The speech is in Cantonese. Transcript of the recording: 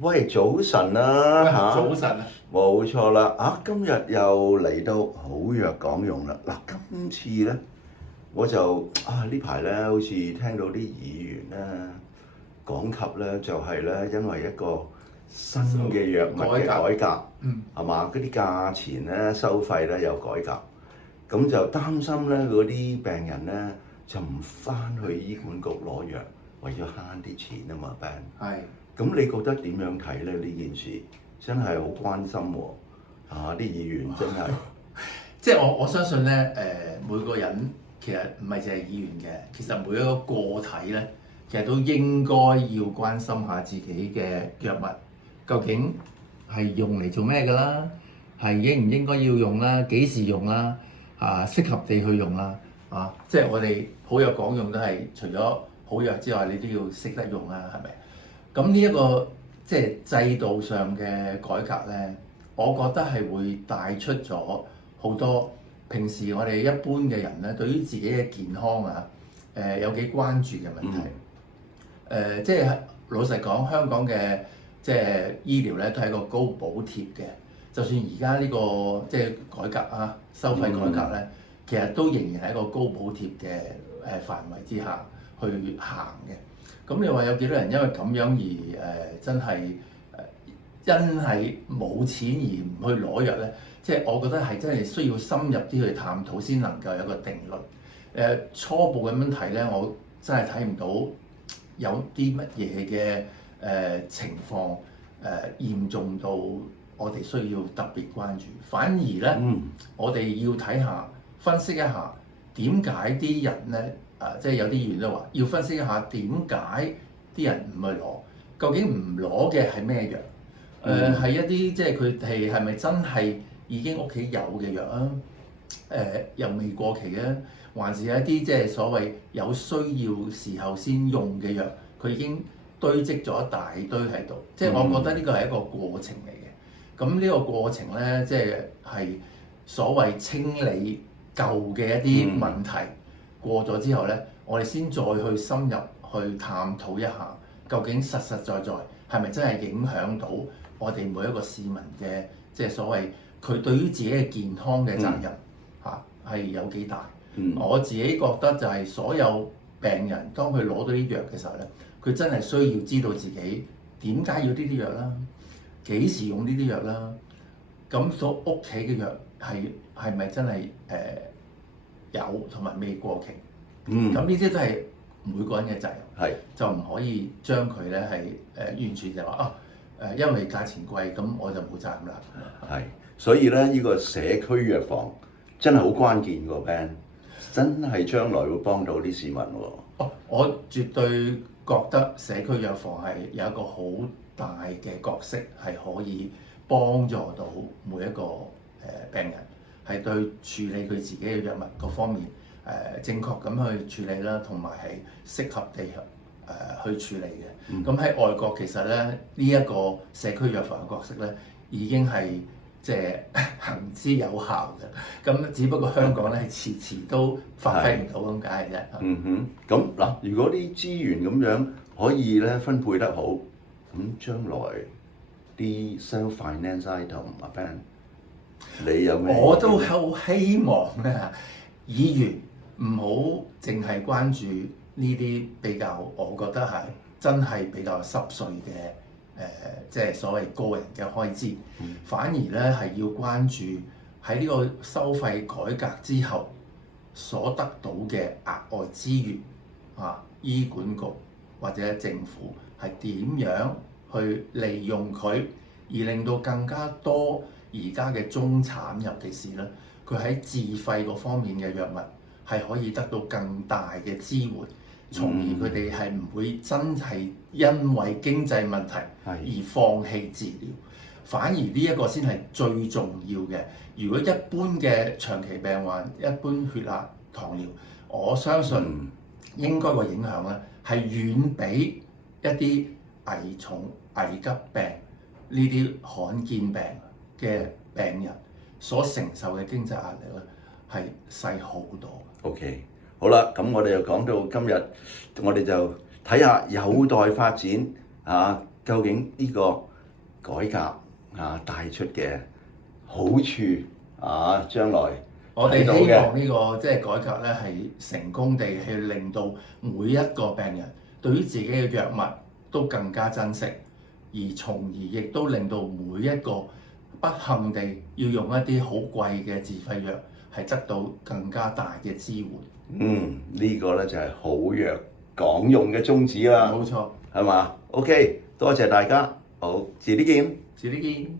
喂，早晨啦嚇，早晨啊，冇錯啦今日又嚟到好藥講用啦。嗱，今次咧我就呢排咧好似聽到啲議員咧講及咧就係咧因為一個新嘅藥物嘅改革，係嘛？嗰啲價錢咧收費咧有改革，咁就擔心咧嗰啲病人咧就唔翻去醫管局攞藥，為咗慳啲錢啊嘛，Ben。係咁你覺得點樣睇咧？呢件事真係好關心喎！啲議員真係，即係我相信咧，每個人其實唔係淨係議員嘅，其實每一個個體咧，其實都應該要關心下自己嘅藥物究竟係用嚟做咩㗎啦，係應唔應該要用啦，幾時用啦，適合地去用啦，即係我哋好藥講用都係除咗好藥之外，你都要識得用啦，係咪？咁呢一個即係制度上嘅改革咧，我覺得係會帶出咗好多平時我哋一般嘅人咧，對於自己嘅健康有幾關注嘅問題。即係老實講，香港嘅即係醫療咧都係一個高補貼嘅，就算而家呢個即係改革收費改革咧，其實都仍然係一個高補貼嘅範圍之下去行嘅。咁你話有幾多人因為咁樣而真係因係冇錢而唔去攞藥咧？即係我覺得係真係需要深入啲去探討先能夠有一個定論。初步咁樣睇咧，我真係睇唔到有啲乜嘢嘅情況嚴重到我哋需要特別關注。反而咧，我哋要睇下分析一下點解啲人咧。即係有啲議員都話要分析一下點解啲人唔去攞，究竟唔攞嘅係咩藥？係一啲即係佢哋係咪真係已經屋企有嘅藥啊？又未過期嘅，還是一啲即係所謂有需要時候先用嘅藥，佢已經堆積咗一大堆喺度。即係我覺得呢個係一個過程嚟嘅。咁呢個過程咧，即係所謂清理舊嘅一啲問題。過咗之後咧，我哋先再去深入去探討一下，究竟實實在在係咪真係影響到我哋每一個市民嘅即係所謂佢對於自己嘅健康嘅責任係有幾大？我自己覺得就係所有病人當佢攞到啲藥嘅時候咧，佢真係需要知道自己點解要呢啲藥啦，幾時用呢啲藥啦，咁所屋企嘅藥係咪真係有同埋未過期，咁呢啲都係每個人嘅責任，就唔可以將佢咧係完全就話因為價錢貴，咁我就冇責任啦。係，所以咧呢個社區藥房真係好關鍵個 Ben， 真係將來會幫到啲市民喎。我絕對覺得社區藥房係有一個好大嘅角色，係可以幫助到每一個病人。係對處理佢自己嘅藥物各方面正確咁去處理啦，同埋係適合地去處理嘅。咁喺外國其實咧呢一個社區藥房嘅角色咧已經係即係行之有效嘅。咁只不過香港咧係遲遲都發揮唔到咁解嘅啫。咁嗱，如果啲資源咁樣可以咧分配得好，咁將來啲 self-finance item 啊 Ben。你有咩？我都好希望咧，議員唔好淨係關注呢啲比較，我覺得係真係比較濕碎嘅即係所謂個人嘅開支，反而咧係要關注喺呢個收費改革之後所得到嘅額外資源醫管局或者政府係點樣去利用佢，而令到更加多而家嘅中產，尤其是咧，佢喺自費嗰方面嘅藥物係可以得到更大嘅支援，從而佢哋係唔會真係因為經濟問題而放棄治療，反而呢一個先係最重要嘅。如果一般嘅長期病患、一般血壓、糖尿，我相信應該個影響咧係遠比一啲危重、危急病呢啲罕見病嘅病人所承受嘅經濟壓力咧係細好多。OK， 好啦，咁我哋又講到今日，我哋就睇下有待發展究竟呢個改革帶出嘅好處將來我哋睇到希望嘅。呢個即係改革咧係成功地去令到每一個病人對於自己嘅藥物都更加珍惜，而從而亦都令到每一個不幸地要用一啲好貴嘅自費藥係得到更加大嘅支援。呢個咧就係好藥講用嘅宗旨啦，冇錯，係嘛？OK，多謝大家，好，遲啲見。遲啲見。